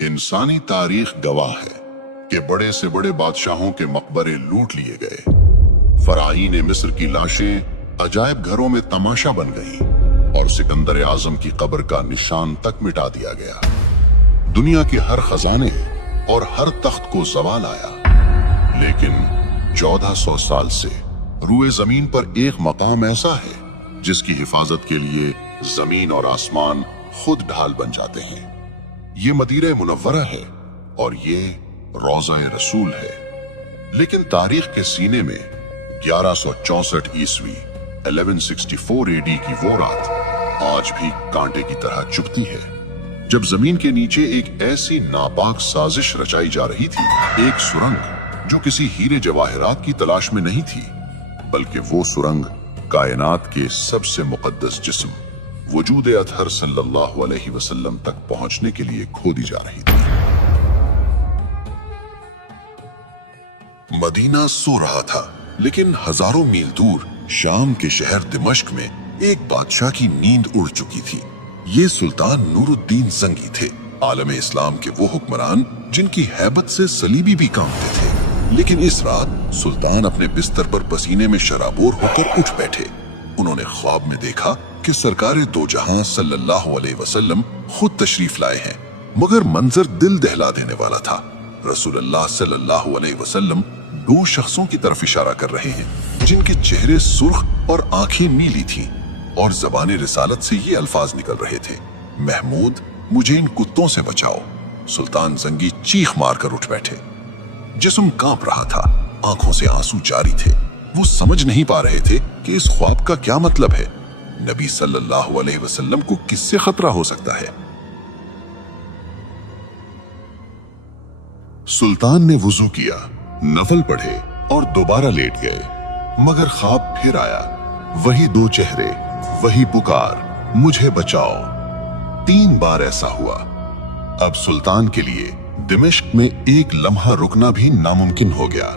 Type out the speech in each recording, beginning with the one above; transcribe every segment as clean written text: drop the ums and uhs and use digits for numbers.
इंसानी तारीख गवाह है कि बड़े से बड़े बादशाहों के मकबरे लूट लिए गए। फराहीन मिस्र की लाशें अजायब घरों में तमाशा बन गईं और सिकंदर आजम की कब्र का निशान तक मिटा दिया गया। दुनिया के हर खजाने और हर तख्त को सवाल आया, लेकिन 1400 साल से रूए जमीन पर एक मकाम ऐसा है जिसकी हिफाजत के लिए जमीन और आसमान खुद ढाल बन जाते हैं। ये मदीना मुनव्वरा है और ये रोज़ा रसूल है। लेकिन तारीख के सीने में 1164 ईस्वी 1164 AD की वो रात आज भी कांटे की तरह चुभती है, जब जमीन के नीचे एक ऐसी नापाक साजिश रचाई जा रही थी। एक सुरंग जो किसी हीरे जवाहरात की तलाश में नहीं थी, बल्कि वो सुरंग कायनात के सबसे मुकद्दस जिस्म वजूद अतहर सल्लल्लाहु अलैहि वसल्लम तक पहुंचने के लिए खोदी जा रही थी। मदीना सो रहा था, लेकिन हजारों मील दूर शाम के शहर दिमश्क में एक बादशाह की नींद उड़ चुकी थी। ये सुल्तान नूरुद्दीन जंगी थे, आलम इस्लाम के वो हुक्मरान जिनकी हैबत से सलीबी भी कांपते थे। लेकिन इस रात सुल्तान अपने बिस्तर पर पसीने में शराबोर होकर उठ बैठे। उन्होंने ख्वाब में देखा कि सरकारे दो जहां सल्लल्लाहु अलैहि वसल्लम खुद तशरीफ लाए हैं, मगर मंजर दिल दहला देने वाला था। रसूलुल्लाह सल्लल्लाहु अलैहि वसल्लम दो शख्सों की तरफ इशारा कर रहे हैं जिनके चेहरे सुर्ख और आंखें नीली थीं और ज़बान रिसालत से ये अल्फाज निकल रहे थे, महमूद मुझे इन कुत्तों से बचाओ। सुल्तान जंगी चीख मारकर उठ बैठे। जिस्म कांप रहा था, आंखों से आंसू जारी थे। वो समझ नहीं पा रहे थे कि इस ख्वाब का क्या मतलब है। नबी सल्लल्लाहु अलैहि वसल्लम को किससे खतरा हो सकता है? सुल्तान ने वुजू किया, नफल पढ़े और दोबारा लेट गए, मगर ख्वाब फिर आया। वही दो चेहरे, वही पुकार, मुझे बचाओ। 3 बार ऐसा हुआ। अब सुल्तान के लिए दिमश्क में एक लम्हा रुकना भी नामुमकिन हो गया।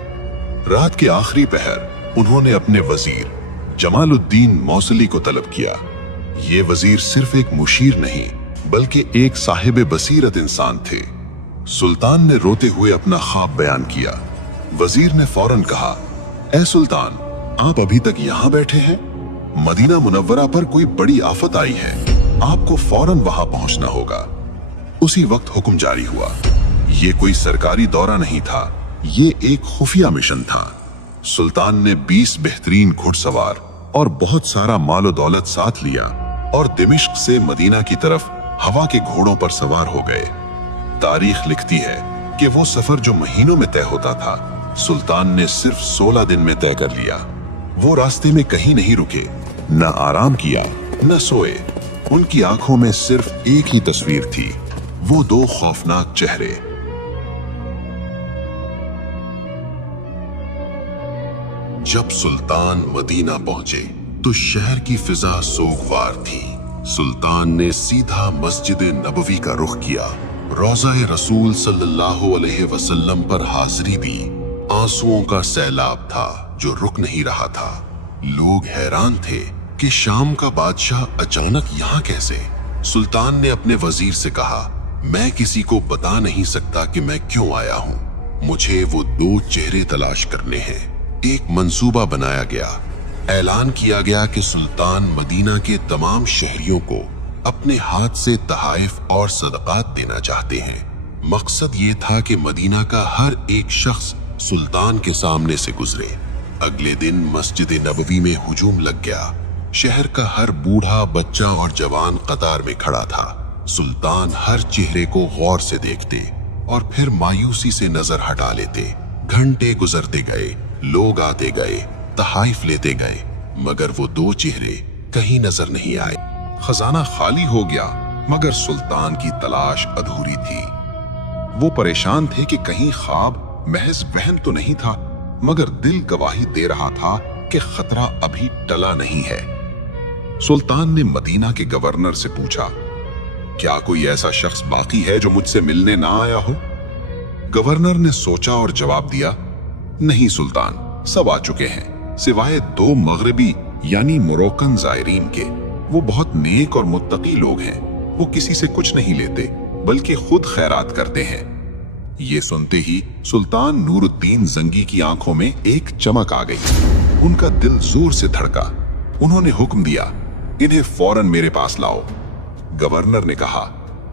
रात के आखिरी पहर उन्होंने अपने वजीर जमालुद्दीन मौसली को तलब किया। ये वजीर सिर्फ एक मुशीर नहीं, बल्कि एक साहिब बसीरत इंसान थे। सुल्तान ने रोते हुए अपना ख्वाब बयान किया। वजीर ने फौरन कहा, ऐ सुल्तान, आप अभी तक यहाँ बैठे हैं? मदीना मुनव्वरा पर कोई बड़ी आफत आई है, आपको फौरन वहां पहुंचना होगा। उसी वक्त हुक्म जारी हुआ। ये कोई सरकारी दौरा नहीं था, ये एक खुफिया मिशन था। सुल्तान ने 20 बेहतरीन घुड़सवार और बहुत सारा मालो दौलत साथ लिया और दिमश्क से मदीना की तरफ हवा के घोड़ों पर सवार हो गए। तारीख लिखती है कि वो सफर जो महीनों में तय होता था, सुल्तान ने सिर्फ 16 दिन में तय कर लिया। वो रास्ते में कहीं नहीं रुके, न आराम किया, न सोए। उनकी आंखों में सिर्फ एक ही तस्वीर थी, वो 2 खौफनाक चेहरे। जब सुल्तान मदीना पहुंचे तो शहर की फिजा सोगवार थी। सुल्तान ने सीधा मस्जिद नबवी का रुख किया। रोज़ा रसूल सल्लल्लाहु अलैहि वसल्लम पर हाजिरी दी। आंसुओं का सैलाब था जो रुक नहीं रहा था। लोग हैरान थे कि शाम का बादशाह अचानक यहाँ कैसे? सुल्तान ने अपने वजीर से कहा, मैं किसी को बता नहीं सकता कि मैं क्यों आया हूँ। मुझे वो 2 चेहरे तलाश करने हैं। एक मंसूबा बनाया गया। ऐलान किया गया कि सुल्तान मदीना के तमाम शहरियों को अपने हाथ से तहाइफ और सदकात देना चाहते हैं। मकसद ये था कि मदीना का हर एक शख्स सुल्तान के सामने से गुजरे। अगले दिन मस्जिद नबवी में हुजूम लग गया। शहर का हर बूढ़ा, बच्चा और जवान कतार में खड़ा था। सुल्तान हर चेहरे को गौर से देखते और फिर मायूसी से नजर हटा लेते। घंटे गुजरते गए, लोग आते गए, तहाइफ लेते गए, मगर वो 2 चेहरे कहीं नजर नहीं आए। खजाना खाली हो गया, मगर सुल्तान की तलाश अधूरी थी। वो परेशान थे कि कहीं ख्वाब महज वहम तो नहीं था, मगर दिल गवाही दे रहा था कि खतरा अभी टला नहीं है। सुल्तान ने मदीना के गवर्नर से पूछा, क्या कोई ऐसा शख्स बाकी है जो मुझसे मिलने ना आया हो? गवर्नर ने सोचा और जवाब दिया, नहीं सुल्तान, सब आ चुके हैं, सिवाय 2 मगरबी यानी मोरक्कन ज़ायरीन के। वो बहुत नेक और मुत्तकी लोग हैं, वो किसी से कुछ नहीं लेते, बल्कि खुद खैरात करते हैं। ये सुनते ही सुल्तान नूरुद्दीन जंगी की आंखों में एक चमक आ गई। उनका दिल जोर से धड़का। उन्होंने हुक्म दिया, इन्हें फौरन मेरे पास लाओ। गवर्नर ने कहा,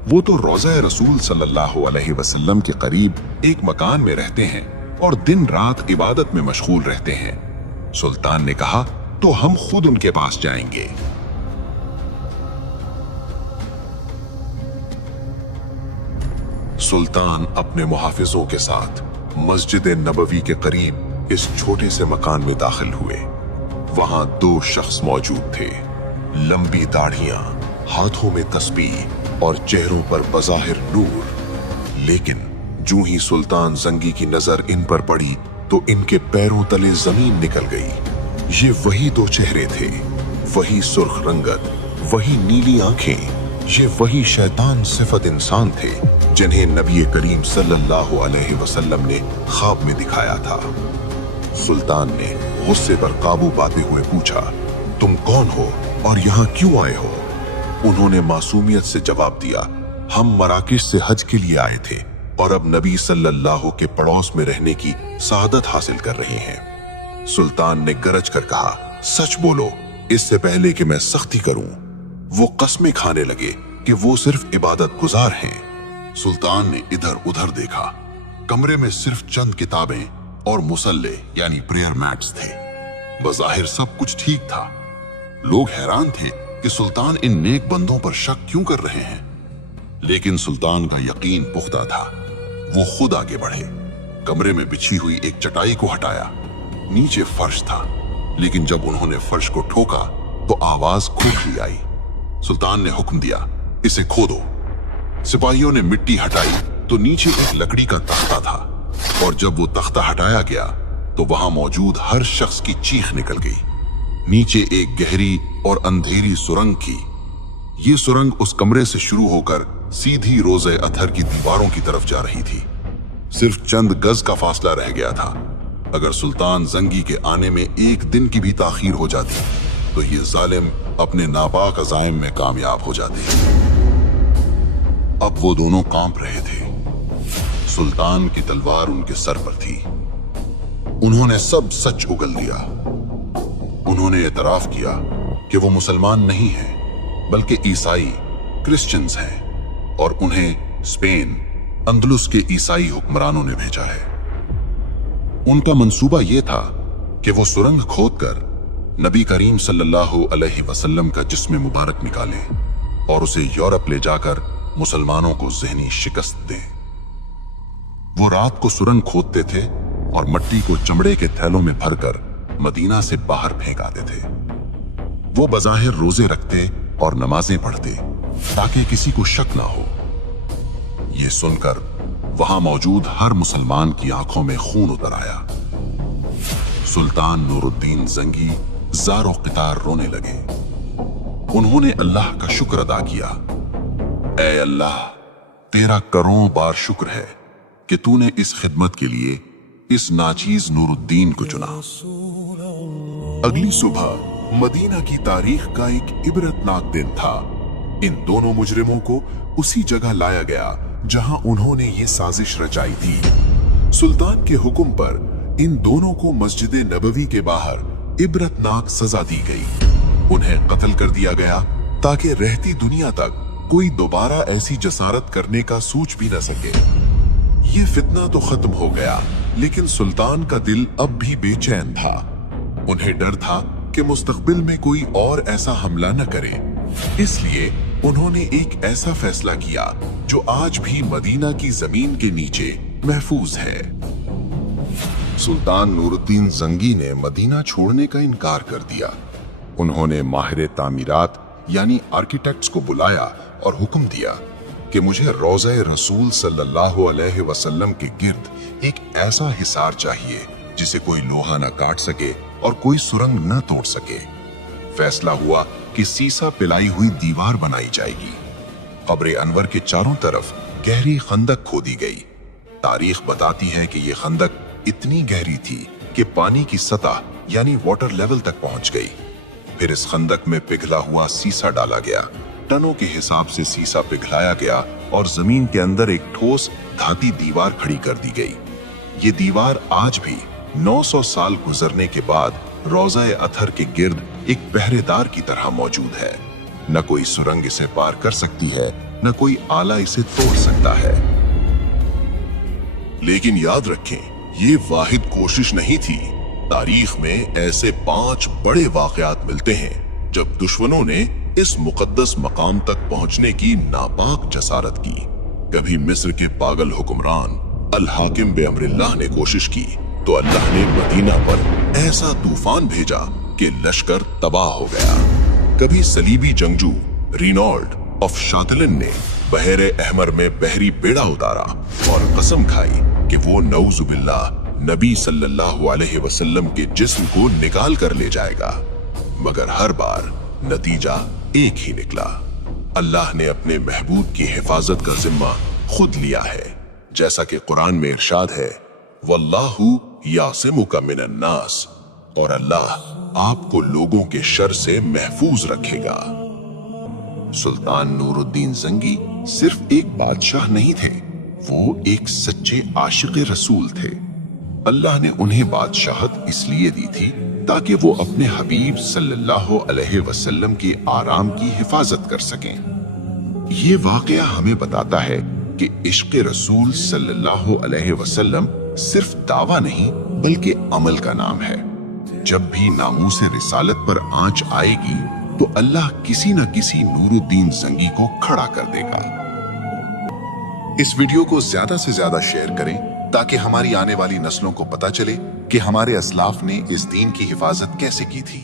वो तो रोज़ा रसूल सल्लल्लाहु अलैहि वसल्लम के करीब एक मकान में रहते हैं और दिन रात इबादत में मशगूल रहते हैं। सुल्तान ने कहा, तो हम खुद उनके पास जाएंगे। सुल्तान अपने मुहाफिजों के साथ मस्जिद नबवी के करीब इस छोटे से मकान में दाखिल हुए। वहां दो शख्स मौजूद थे, लंबी दाढ़ियां, हाथों में तस्बीह और चेहरों पर बज़ाहिर नूर। लेकिन जूं ही सुल्तान जंगी की नजर इन पर पड़ी तो इनके पैरों तले जमीन निकल गई। ये वही दो चेहरे थे, वही सुर्ख रंगत, वही नीली आंखें। ये वही शैतान सिफत इंसान थे जिन्हें नबी करीम सल्लल्लाहु अलैहि वसल्लम ने ख्वाब में दिखाया था। सुल्तान ने गुस्से पर काबू पाते हुए पूछा, तुम कौन हो और यहाँ क्यों आए हो? उन्होंने मासूमियत से जवाब दिया, हम मराकेश से हज के लिए आए थे और अब नबी सल्लल्लाहु के पड़ोस में रहने की सआदत हासिल कर रहे हैं। सुल्तान ने गरज कर कहा, सच बोलो, इससे पहले कि मैं सख्ती करूं। वो कस्में खाने लगे कि वो सिर्फ इबादत गुजार हैं। सुल्तान ने इधर उधर देखा। कमरे में सिर्फ चंद किताबें और मुसल्ले यानी प्रेयर मैट्स थे। बज़ाहिर सब कुछ ठीक था। लोग हैरान थे कि सुल्तान इन नेक बंदों पर शक क्यों कर रहे हैं, लेकिन सुल्तान का यकीन पुख्ता था। वो खुद आगे बढ़े, कमरे में बिछी हुई एक चटाई को हटाया। नीचे फर्श था, लेकिन जब उन्होंने फर्श को ठोका तो आवाज खोखली आई। सुल्तान ने हुक्म दिया, इसे खोदो। सिपाहियों ने मिट्टी हटाई तो नीचे एक लकड़ी का तख्ता था, और जब वो तख्ता हटाया गया तो वहां मौजूद हर शख्स की चीख निकल गई। नीचे एक गहरी और अंधेरी सुरंग थी। ये सुरंग उस कमरे से शुरू होकर सीधी रोज़े अतहर की दीवारों की तरफ जा रही थी। सिर्फ चंद गज का फासला रह गया था। अगर सुल्तान जंगी के आने में एक दिन की भी ताखीर हो जाती तो ये जालिम अपने नापाक अज़ाइम में कामयाब हो जाते। अब वो दोनों कांप रहे थे। सुल्तान की तलवार उनके सर पर थी। उन्होंने सब सच उगल दिया। उन्होंने एतराफ किया कि वो मुसलमान नहीं हैं, बल्कि ईसाई क्रिश्चियंस हैं, और उन्हें स्पेन अंदलुस के ईसाई हुक्मरानों ने भेजा है। उनका मंसूबा यह था कि वो सुरंग खोदकर नबी करीम सल्लल्लाहु अलैहि वसल्लम का जिस्म मुबारक निकालें और उसे यूरोप ले जाकर मुसलमानों को ज़हनी शिकस्त दें। वो रात को सुरंग खोदते थे और मट्टी को चमड़े के थैलों में भरकर मदीना से बाहर फेंक आते थे। वो बज़ाहिर रोजे रखते और नमाजें पढ़ते ताकि किसी को शक ना हो। ये सुनकर वहां मौजूद हर मुसलमान की आंखों में खून उतर आया। सुल्तान नूरुद्दीन जंगी ज़ारो क़ितार रोने लगे। उन्होंने अल्लाह का शुक्र अदा किया। ऐ अल्लाह, तेरा करोड़ों बार शुक्र है कि तूने इस खिदमत के लिए इस नाचीज नूरुद्दीन को चुना। अगली सुबह मदीना की तारीख का एक इबरतनाक दिन था। इन दोनों मुजरिमों को उसी जगह लाया गया जहां उन्होंने ये साजिश रचाई थी। सुल्तान के हुक्म पर इन दोनों को मस्जिद नबवी के बाहर इबरतनाक सजा दी गई। उन्हें कत्ल कर दिया गया ताकि रहती दुनिया तक कोई दोबारा ऐसी जसारत करने का सोच भी न सके। ये फितना तो खत्म हो गया, लेकिन सुल्तान का दिल अब भी बेचैन था। उन्हें डर था कि मुस्तकबिल में कोई और ऐसा हमला न करे। इसलिए उन्होंने एक ऐसा फैसला किया जो आज भी मदीना की जमीन के नीचे महफूज है। सुल्तान नूरुद्दीन जंगी ने मदीना छोड़ने का इनकार कर दिया। उन्होंने माहिर तामीरात यानी आर्किटेक्ट्स को बुलाया और हुक्म दिया कि मुझे रोज़ा रसूल सल्लल्लाहु अलैहि वसल्लम के गिर्द एक ऐसा हिसार चाहिए जिसे कोई लोहा न काट सके और कोई सुरंग न तोड़ सके। फैसला हुआ कि सीसा पिलाई हुई दीवार बनाई जाएगी। कब्र अनवर के चारों तरफ गहरी खंदक खोदी गई। तारीख बताती है कि यह खंदक इतनी गहरी थी कि पानी की सतह यानी वाटर लेवल तक पहुंच गई। फिर इस खंदक में पिघला हुआ सीसा डाला गया। टनों के हिसाब से सीसा पिघलाया गया और जमीन के अंदर एक ठोस धाती दीवार खड़ी कर दी गई। ये दीवार आज भी 900 साल गुजरने के बाद रोज़ा-ए अतहर के गिर्द एक पहरेदार की तरह मौजूद है। न कोई सुरंग इसे पार कर सकती है, न कोई आला इसे तोड़ सकता है। लेकिन याद रखें, ये वाहिद कोशिश नहीं थी। तारीख में ऐसे 5 बड़े वाकयात मिलते हैं जब दुश्मनों ने इस मुकद्दस मकाम तक पहुंचने की नापाक जसारत की। कभी मिस्र के पागल हुक्मरान अल हाकिम बे अमरिल्लाह ने कोशिश की तो अल्लाह ने मदीना पर ऐसा तूफान भेजा कि लश्कर तबाह हो गया। कभी सलीबी जंगजू रिनॉल्ड ऑफ शातलिन ने बहरे अहमर में बहरी बेड़ा उतारा और कसम खाई कि वो नऊजुबिल्लाह नबी सल्लल्लाहु अलैहि वसल्लम के जिस्म को निकाल कर ले जाएगा, मगर हर बार नतीजा एक ही निकला। अल्लाह ने अपने महबूब की हिफाजत का जिम्मा खुद लिया है, जैसा कि कुरान में इरशाद है, वल्लाहु यासिमुका मिनन नास, और अल्लाह आपको लोगों के शर से महफूज रखेगा। सुल्तान नूरुद्दीन जंगी सिर्फ एक बादशाह नहीं थे, वो एक सच्चे आशिक़े रसूल थे। अल्लाह ने उन्हें बादशाहत इसलिए दी थी ताकि वो अपने हबीब सल्लल्लाहु अलैहि वसल्लम के आराम की हिफाजत कर सकें। ये वाकया हमें बताता है कि इश्क़े रसूल सल्लल्लाहु अलैहि वसल्लम सिर्फ दावा नहीं बल्कि अमल का नाम है। जब भी नामूस रिसालत पर आंच आएगी तो अल्लाह किसी न किसी नूरुद्दीन जंगी को खड़ा कर देगा। इस वीडियो को ज्यादा से ज्यादा शेयर करें ताकि हमारी आने वाली नस्लों को पता चले कि हमारे असलाफ ने इस दीन की हिफाजत कैसे की थी।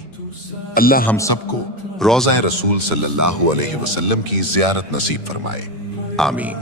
अल्लाह हम सबको रोज़ा-ए रसूल सल्लल्लाहु अलैहि वसल्लम की ज़ियारत नसीब फरमाए। आमीन।